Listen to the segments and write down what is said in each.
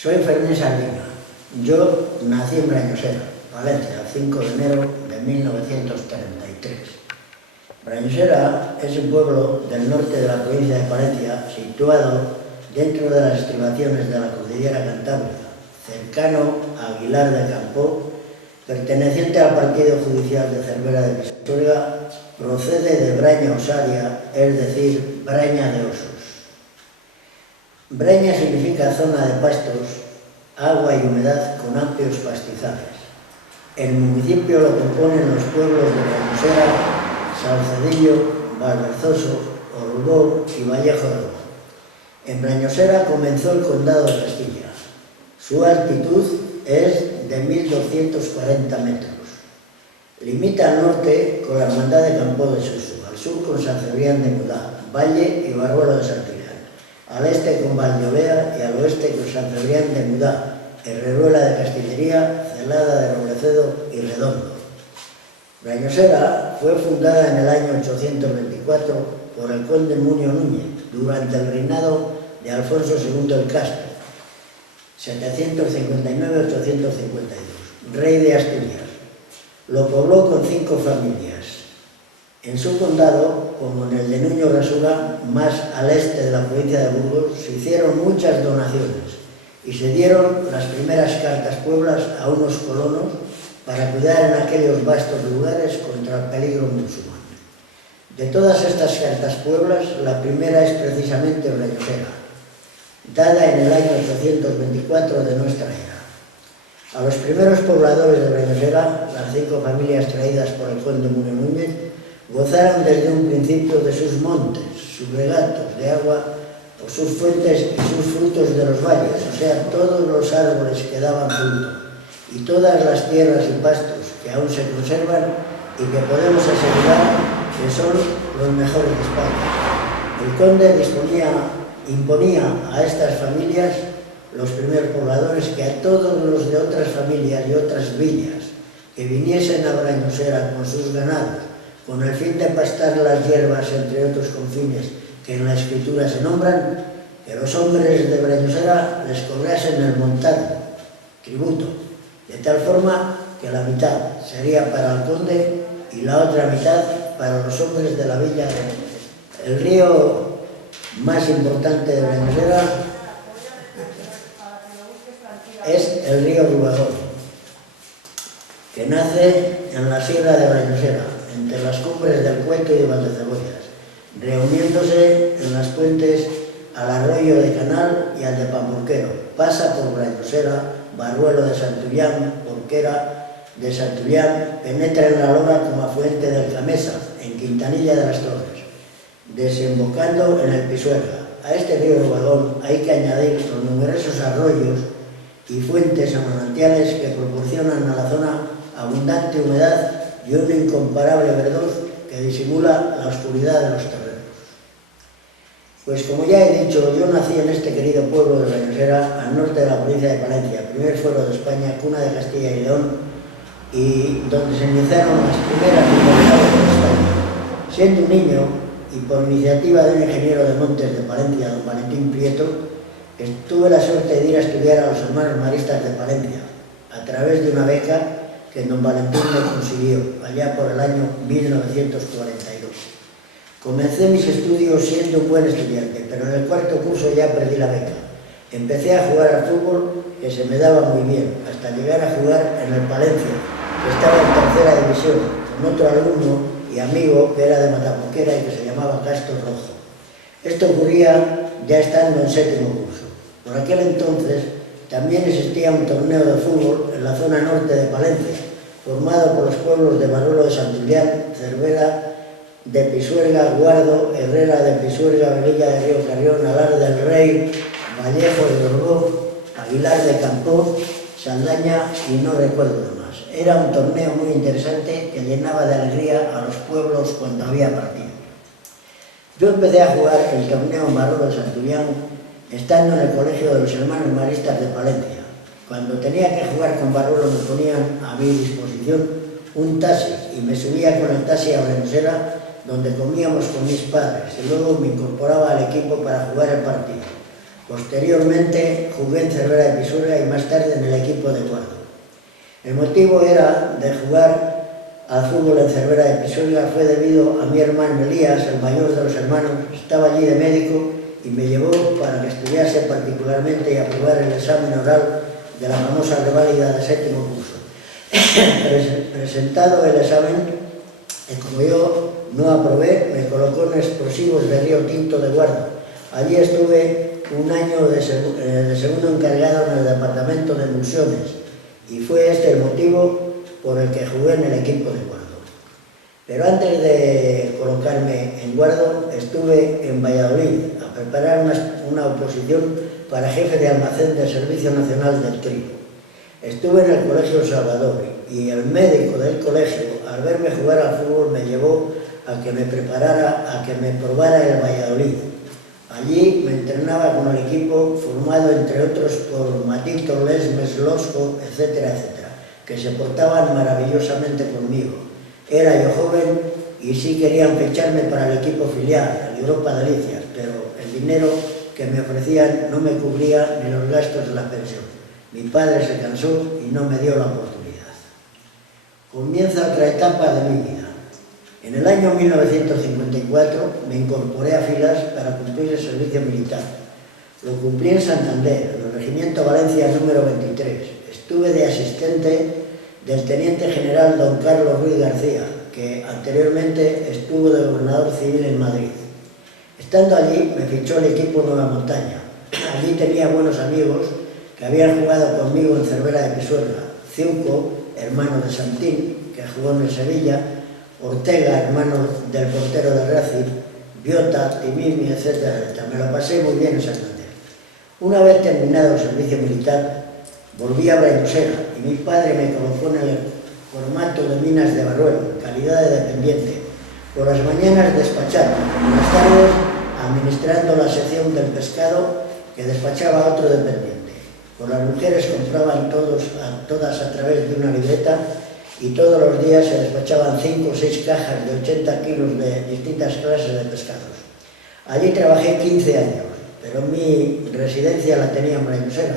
Soy Fermín Sardina. Yo nací en Brañosera, Valencia, el 5 de enero de 1933. Brañosera es un pueblo del norte de la provincia de Palencia, situado dentro de las estribaciones de la cordillera Cantábrica, cercano a Aguilar de Campoo, perteneciente al partido judicial de Cervera de Pisuerga, procede de Braña Osaria, es decir, Braña de Osos. Braña significa zona de pastos, agua y humedad con amplios pastizales. El municipio lo componen los pueblos de Brañosera, Salcedillo, Valverzoso, Orubó y Vallejo de Ojo. En Brañosera comenzó el condado de Castilla. Su altitud es de 1.240 metros. Limita al norte con la Hermandad de Campoo de Suso, al sur con San Cebrián de Mudá, Valle y Barruelo de Santillán, al este con Valdiovea y al oeste con San Cebrián de Mudá, Herreruela de Castillería, Celada de Roblecedo y Redondo. Brañosera fue fundada en el año 824 por el conde Munio Núñez durante el reinado de Alfonso II el Casto, 759-852, rey de Asturias. Lo pobló con 5 familias. En su condado, como en el de Nuño Rasura, más al este de la provincia de Burgos, se hicieron muchas donaciones y se dieron las primeras cartas pueblas a unos colonos para cuidar en aquellos vastos lugares contra el peligro musulmán. De todas estas cartas pueblas, la primera es precisamente Brañosera, dada en el año 824 de nuestra era. A los primeros pobladores de Brañosera, las 5 familias traídas por el conde Munio Núñez, gozaron desde un principio de sus montes, sus regatos de agua, o sus fuentes y sus frutos de los valles, o sea, todos los árboles que daban fruto, y todas las tierras y pastos que aún se conservan y que podemos asegurar que son los mejores de España. El conde imponía a estas familias, los primeros pobladores, que a todos los de otras familias y otras villas que viniesen a Brañosera con sus ganados, con el fin de pastar las hierbas, entre otros confines que en la escritura se nombran, que los hombres de Brañosera les cobrasen el montado, tributo, de tal forma que la mitad sería para el conde y la otra mitad para los hombres de la villa. El río más importante de Brañosera es el río Rubagón, que nace en la sierra de Brañosera, entre las cumbres del Cueto y de Valdecebollas, reuniéndose en las puentes al arroyo de Canal y al de Pamporquero. Pasa por Brañosera, Barruelo de Santillán, Porquera de Santillán, penetra en la Lora como afluente del Camesa, en Quintanilla de las Torres, desembocando en el Pisuerga. A este río Rubagón hay que añadir los numerosos arroyos y fuentes a manantiales que proporcionan a la zona abundante humedad y un incomparable verdor que disimula la oscuridad de los terrenos. Pues como ya he dicho, yo nací en este querido pueblo de Brañosera, al norte de la provincia de Palencia, primer fuero de España, cuna de Castilla y León, y donde se iniciaron las primeras universidades de España. Siendo un niño, y por iniciativa de un ingeniero de Montes de Palencia, don Valentín Prieto, tuve la suerte de ir a estudiar a los hermanos maristas de Palencia, a través de una beca que don Valentín me consiguió, allá por el año 1942. Comencé mis estudios siendo un buen estudiante, pero en el 4º curso ya perdí la beca. Empecé a jugar al fútbol, que se me daba muy bien, hasta llegar a jugar en el Palencia, que estaba en 3ª división, con otro alumno y amigo que era de Mataporquera y que se llamaba Castro Rojo. Esto ocurría ya estando en 7º curso. Por aquel entonces también existía un torneo de fútbol en la zona norte de Palencia, formado por los pueblos de Barruelo de Santillán, Cervera de Pisuerga, Guardo, Herrera de Pisuerga, Velilla de Río Carrión, Alar del Rey, Vallejo de Orgó, Aguilar de Campoo, Saldaña y no recuerdo de más. Era un torneo muy interesante que llenaba de alegría a los pueblos cuando había partido. Yo empecé a jugar el torneo en Barruelo de Santillán estando en el colegio de los hermanos maristas de Palencia. Cuando tenía que jugar con Barruelo me ponían a mi disposición un taxi y me subía con el taxi a Brañosera, donde comíamos con mis padres, y luego me incorporaba al equipo para jugar el partido. Posteriormente jugué en Cervera de Pisuerga y más tarde en el equipo de Guardo. El motivo era de jugar al fútbol en Cervera de Pisuerga fue debido a mi hermano Elías, el mayor de los hermanos, estaba allí de médico y me llevó para que estudiase particularmente y aprobara el examen oral de la famosa reválida de séptimo curso. Presentado el examen, como yo no aprobé, me colocó en explosivos de Río Tinto de Guardo. Allí estuve un año de segundo encargado en el departamento de emulsiones y fue este el motivo por el que jugué en el equipo de Guardo. Pero antes de colocarme en Guardo, estuve en Valladolid a preparar una oposición para jefe de almacén del Servicio Nacional del Trigo. Estuve en el Colegio Salvador y el médico del colegio, al verme jugar al fútbol, me llevó a que me preparara, a que me probara el Valladolid. Allí me entrenaba con el equipo formado, entre otros, por Matito, Lesmes, Losco, etcétera, etcétera, que se portaban maravillosamente conmigo. Era yo joven y sí querían ficharme para el equipo filial, el Europa Delicias, pero el dinero que me ofrecían no me cubría ni los gastos de la pensión. Mi padre se cansó y no me dio la oportunidad. Comienza otra etapa de mi vida. En el año 1954 me incorporé a filas para cumplir el servicio militar. Lo cumplí en Santander, en el Regimiento Valencia número 23. Estuve de asistente del teniente general don Carlos Ruiz García, que anteriormente estuvo de gobernador civil en Madrid. Estando allí me fichó el equipo Nueva Montaña. Allí tenía buenos amigos que habían jugado conmigo en Cervera de Pisuerga. Ciuco, hermano de Santín, que jugó en el Sevilla, Ortega, hermano del portero de Racing, Biota, Timimi, etc. Me lo pasé muy bien en Santander. Una vez terminado el servicio militar, volví a Brañosera y mi padre me colocó en el formato de minas de Barruelo, calidad de dependiente. Por las mañanas despachando, por las tardes administrando la sección del pescado que despachaba otro dependiente. Por las mujeres compraban todas a través de una libreta y todos los días se despachaban 5 o 6 cajas de 80 kilos de distintas clases de pescados. Allí trabajé 15 años, pero mi residencia la tenía en Brañosera,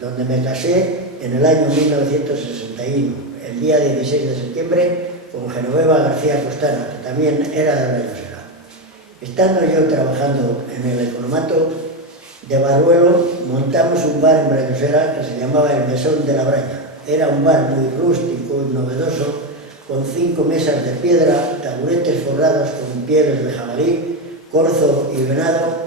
donde me casé en el año 1961, el día 16 de septiembre, con Genoveva García Costana, que también era de Brañosera. Estando yo trabajando en el economato de Barruelo, montamos un bar en Brañosera que se llamaba el Mesón de la Braña. Era un bar muy rústico y novedoso, con 5 mesas de piedra, taburetes forrados con pieles de jabalí, corzo y venado,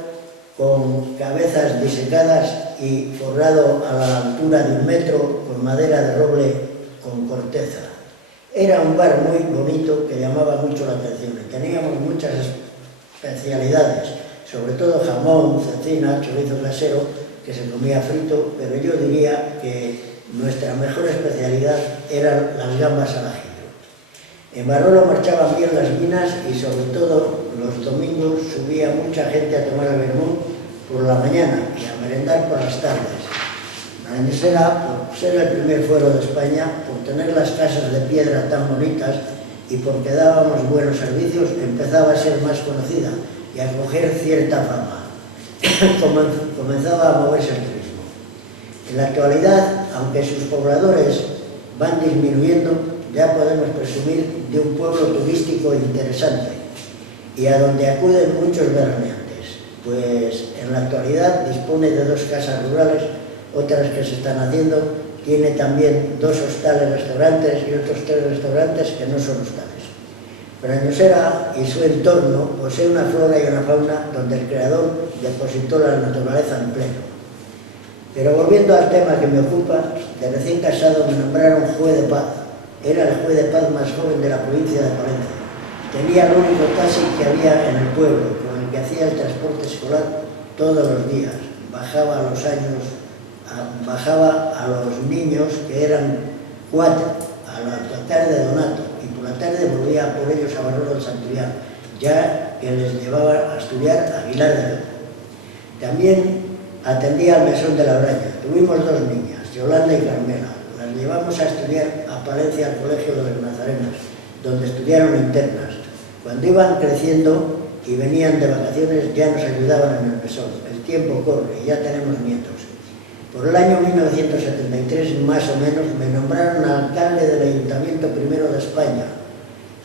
con cabezas disecadas y forrado a la altura de 1 metro con madera de roble con corteza. Era un bar muy bonito que llamaba mucho la atención. Teníamos muchas especialidades, sobre todo jamón, cecina, chorizo casero, que se comía frito, pero yo diría que nuestra mejor especialidad eran las gambas al ajillo. En Barruelo marchaban bien las minas y sobre todo los domingos subía mucha gente a tomar el vermú por la mañana y a merendar por las tardes. Brañosera, por ser el primer fuero de España, por tener las casas de piedra tan bonitas y porque dábamos buenos servicios, empezaba a ser más conocida y a coger cierta fama. Comenzaba a moverse el turismo. En la actualidad, aunque sus pobladores van disminuyendo, ya podemos presumir de un pueblo turístico interesante y a donde acuden muchos veraneantes, pues en la actualidad dispone de 2 casas rurales, otras que se están haciendo, tiene también 2 hostales restaurantes y otros 3 restaurantes que no son hostales. Brañosera y su entorno posee una flora y una fauna donde el creador depositó la naturaleza en pleno. Pero volviendo al tema que me ocupa, de recién casado me nombraron juez de paz. Era el juez de paz más joven de la provincia de Palencia. Tenía el único taxi que había en el pueblo, con el que hacía el transporte escolar todos los días. Bajaba a los niños, que eran 4, a la tarde Donato, y por la tarde volvía por ellos a Barruelo del Santillán, ya que les llevaba a estudiar a Aguilar de Lobo. También atendía al Mesón de la Braña. Tuvimos 2 niñas, Yolanda y Carmela. Las llevamos a estudiar a Palencia, al Colegio de las Nazarenas, donde estudiaron internas. Cuando iban creciendo y venían de vacaciones, ya nos ayudaban en el Mesón. El tiempo corre y ya tenemos nietos. Por el año 1973, más o menos, me nombraron alcalde del Ayuntamiento primero de España,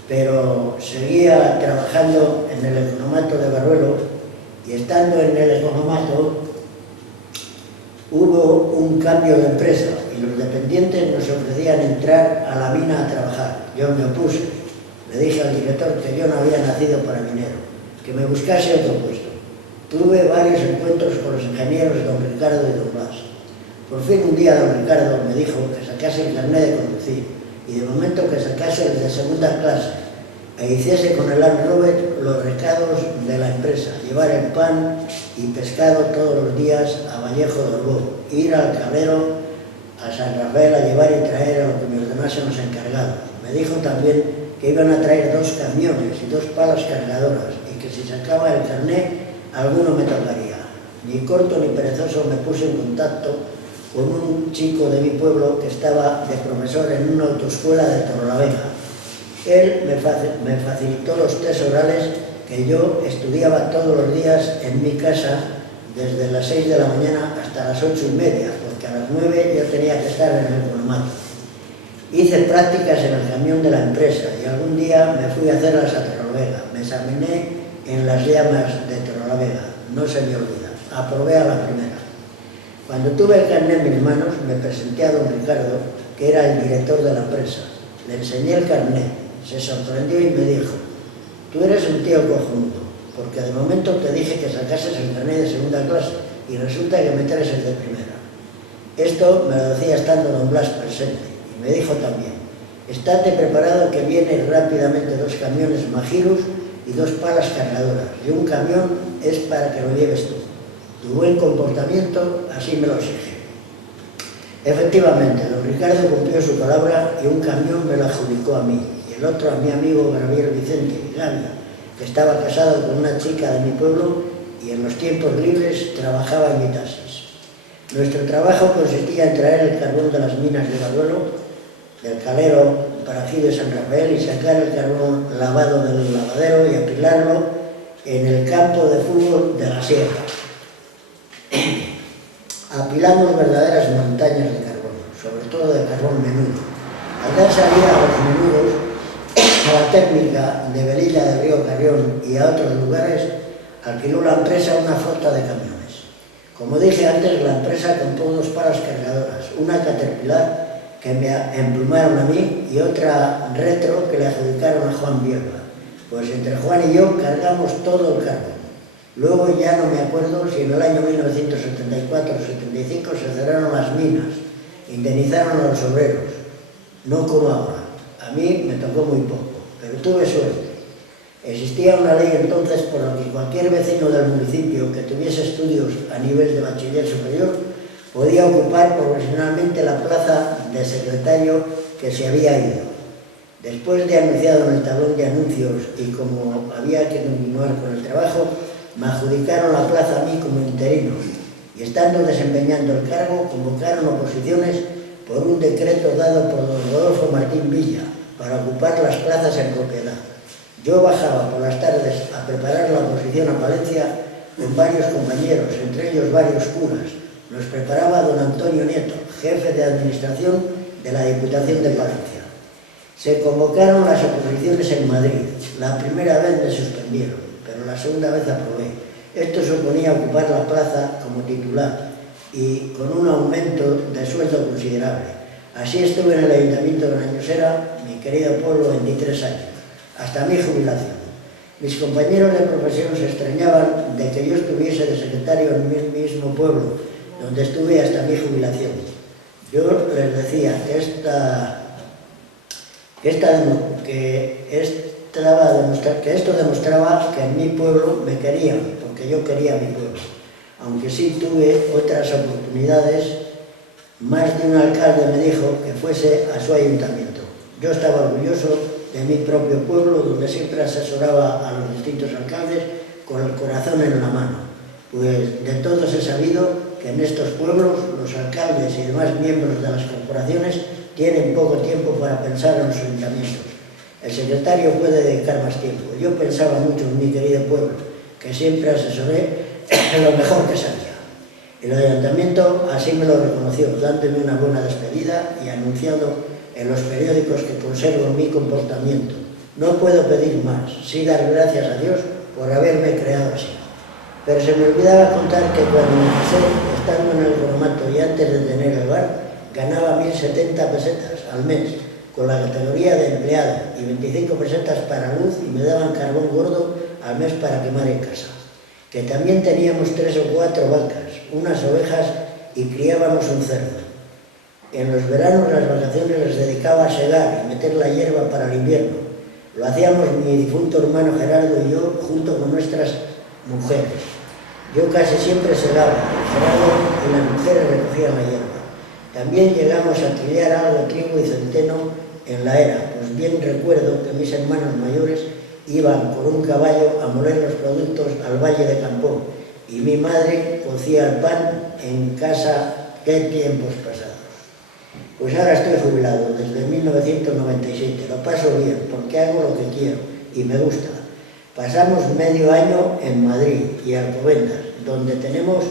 pero seguía trabajando en el economato de Barruelo, y estando en el economato hubo un cambio de empresa y los dependientes nos ofrecían entrar a la mina a trabajar. Yo me opuse, le dije al director que yo no había nacido para minero, que me buscase otro puesto. Tuve varios encuentros con los ingenieros don Ricardo y don Blas. Por fin un día don Ricardo me dijo que sacase el carnet de conducir y de momento que sacase el de segunda clase e hiciese con el Land Rover los recados de la empresa, llevar el pan y pescado todos los días a Vallejo del Bodo, ir al Calero, a San Rafael a llevar y traer a lo que me ordenasen los encargados. Me dijo también que iban a traer 2 camiones y 2 palas cargadoras y que si sacaba el carnet alguno me tocaría. Ni corto ni perezoso me puse en contacto con un chico de mi pueblo que estaba de profesor en una autoescuela de Torrelavega. Él me facilitó los test orales que yo estudiaba todos los días en mi casa desde las 6 de la mañana hasta las 8:30, porque a las 9 yo tenía que estar en el economato. Hice prácticas en el camión de la empresa y algún día me fui a hacerlas a Torrelavega. Me examiné en las llamas de Torrelavega, no se me olvida, aprobé a la primera. Cuando tuve el carnet en mis manos, me presenté a don Ricardo, que era el director de la empresa. Le enseñé el carnet, se sorprendió y me dijo: tú eres un tío cojonudo, porque de momento te dije que sacases el carnet de segunda clase y resulta que me traes el de primera. Esto me lo decía estando don Blas presente y me dijo también: estate preparado que vienen rápidamente 2 camiones Magirus y 2 palas cargadoras, y un camión es para que lo lleves tú. Tu buen comportamiento así me lo exige. Efectivamente, don Ricardo cumplió su palabra y un camión me lo adjudicó a mí y el otro a mi amigo Gabriel Vicente Gavia, que estaba casado con una chica de mi pueblo y en los tiempos libres trabajaba en mi taxis. Nuestro trabajo consistía en traer el carbón de las minas de Barruelo, del Calero, Parají de San Rafael, y sacar el carbón lavado del lavadero y apilarlo en el campo de fútbol de la Sierra. Apilamos verdaderas montañas de carbón, sobre todo de carbón menudo. Al dar salida a los menudos, a la técnica de Velilla del Río Carrión y a otros lugares, alquiló la empresa una flota de camiones. Como dije antes, la empresa compró 2 palas cargadoras, una Caterpillar que me emplumaron a mí y otra Retro que le adjudicaron a Juan Bielba. Pues entre Juan y yo cargamos todo el carbón. Luego ya no me acuerdo si en el año 1974 o 75 se cerraron las minas, indemnizaron a los obreros, no como ahora. A mí me tocó muy poco, pero tuve suerte. Existía una ley entonces por la que cualquier vecino del municipio que tuviese estudios a nivel de bachiller superior podía ocupar profesionalmente la plaza de secretario que se había ido. Después de anunciado en el tablón de anuncios y como había que continuar con el trabajo, me adjudicaron la plaza a mí como interino y estando desempeñando el cargo convocaron oposiciones por un decreto dado por don Rodolfo Martín Villa para ocupar las plazas en propiedad. Yo bajaba por las tardes a preparar la oposición a Palencia con varios compañeros, entre ellos varios curas. Nos preparaba don Antonio Nieto, jefe de administración de la Diputación de Palencia. Se convocaron las oposiciones en Madrid. La primera vez me suspendieron, pero la segunda vez aprobé. Esto suponía ocupar la plaza como titular y con un aumento de sueldo considerable. Así estuve en el Ayuntamiento de Grañosera, mi querido pueblo, 23 años, hasta mi jubilación. Mis compañeros de profesión se extrañaban de que yo estuviese de secretario en mi mismo pueblo, donde estuve hasta mi jubilación. Yo les decía que esto demostraba que en mi pueblo me querían, porque yo quería a mi pueblo. Aunque sí tuve otras oportunidades, más de un alcalde me dijo que fuese a su ayuntamiento. Yo estaba orgulloso de mi propio pueblo, donde siempre asesoraba a los distintos alcaldes con el corazón en la mano. Pues de todos he sabido que en estos pueblos los alcaldes y demás miembros de las corporaciones tienen poco tiempo para pensar en los ayuntamientos. El secretario puede dedicar más tiempo. Yo pensaba mucho en mi querido pueblo, que siempre asesoré lo mejor que salía. El ayuntamiento así me lo reconoció, dándome una buena despedida y anunciando en los periódicos que conservo mi comportamiento. No puedo pedir más, sí dar gracias a Dios por haberme creado así. Pero se me olvidaba contar que cuando me casé, estando en el cromato y antes de tener el bar, ganaba 1.070 pesetas al mes, con la categoría de empleado, y 25 pesetas para luz, y me daban carbón gordo al mes para quemar en casa. Que también teníamos 3 o 4 vacas, unas ovejas y criábamos un cerdo. En los veranos las vacaciones les dedicaba a segar y meter la hierba para el invierno. Lo hacíamos mi difunto hermano Gerardo y yo junto con nuestras mujeres. Yo casi siempre segaba, Gerardo y las mujeres recogían la hierba. También llegamos a trillar algo de trigo y centeno en la era, pues bien recuerdo que mis hermanos mayores iban con un caballo a moler los productos al valle de Campón y mi madre cocía el pan en casa. ¡Qué tiempos pasados! Pues ahora estoy jubilado desde 1997, lo paso bien porque hago lo que quiero y me gusta. Pasamos medio año en Madrid y Alcobendas, donde tenemos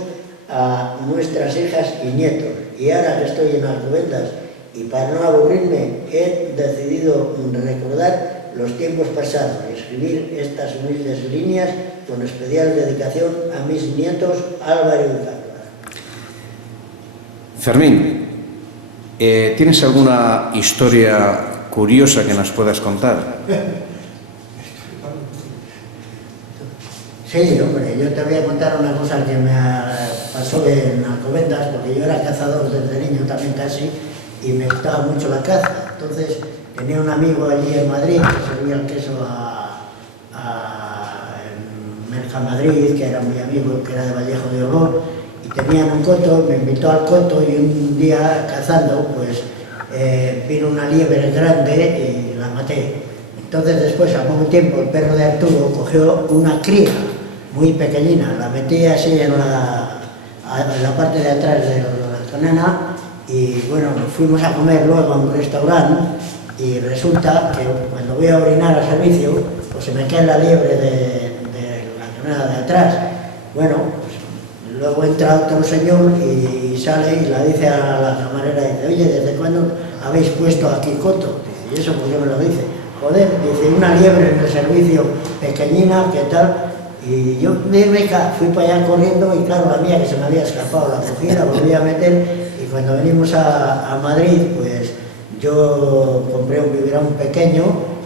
a nuestras hijas y nietos, y ahora que estoy en Alcobendas y para no aburrirme he decidido recordar los tiempos pasados y escribir estas humildes líneas con especial dedicación a mis nietos Álvaro y Carlos. Fermín, ¿tienes alguna historia curiosa que nos puedas contar? Sí, hombre, yo te voy a contar una cosa que me pasó en Alcobendas, porque yo era cazador desde niño también casi, y me gustaba mucho la caza. Entonces tenía un amigo allí en Madrid que servía el queso en Mercamadrid, que era muy amigo, que era de Vallejo de Olor, y tenían un coto, me invitó al coto y un día cazando, pues vino una liebre grande y la maté. Entonces después, a poco tiempo, el perro de Arturo cogió una cría muy pequeñina, la metí así en la parte de atrás de la tonana y bueno, fuimos a comer luego a un restaurante y resulta que cuando voy a orinar al servicio, pues se me cae la liebre de la tonana de atrás. Bueno, pues luego entra otro señor y sale y la dice a la camarera y dice: oye, ¿desde cuándo habéis puesto aquí coto? Dice: ¿y eso por qué me lo dice? Joder, dice, una liebre en el servicio pequeñina, ¿qué tal? Y yo de beca fui para allá corriendo y claro, la mía que se me había escapado, la cogí, la volví a meter y cuando venimos a Madrid, pues yo compré un biberón pequeño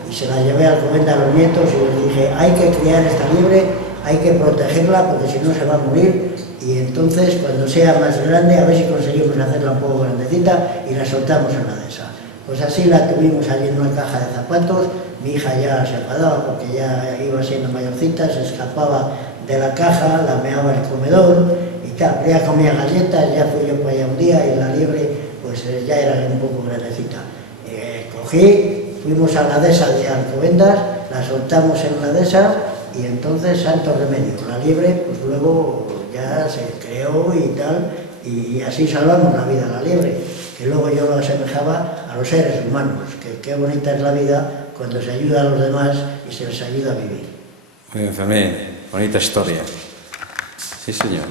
y se la llevé al Alcobendas a los nietos y les dije: hay que criar esta liebre, hay que protegerla porque si no se va a morir y entonces cuando sea más grande a ver si conseguimos hacerla un poco grandecita y la soltamos en la dehesa. Pues así la tuvimos allí en una caja de zapatos. Mi hija ya se enfadaba porque ya iba siendo mayorcita, se escapaba de la caja, la meaba en el comedor y tal. Ella comía galletas, ya fui yo para allá un día y la liebre pues ya era un poco grandecita. Cogí, fuimos a la dehesa de Alcobendas, la soltamos en la dehesa y entonces santo remedio. La liebre pues luego ya se creó y tal y así salvamos la vida a la liebre, que luego yo lo asemejaba a los seres humanos, que qué bonita es la vida cuando se ayuda a los demás y se les ayuda a vivir. Muy bien, Fermín, bonita historia. Sí, señor.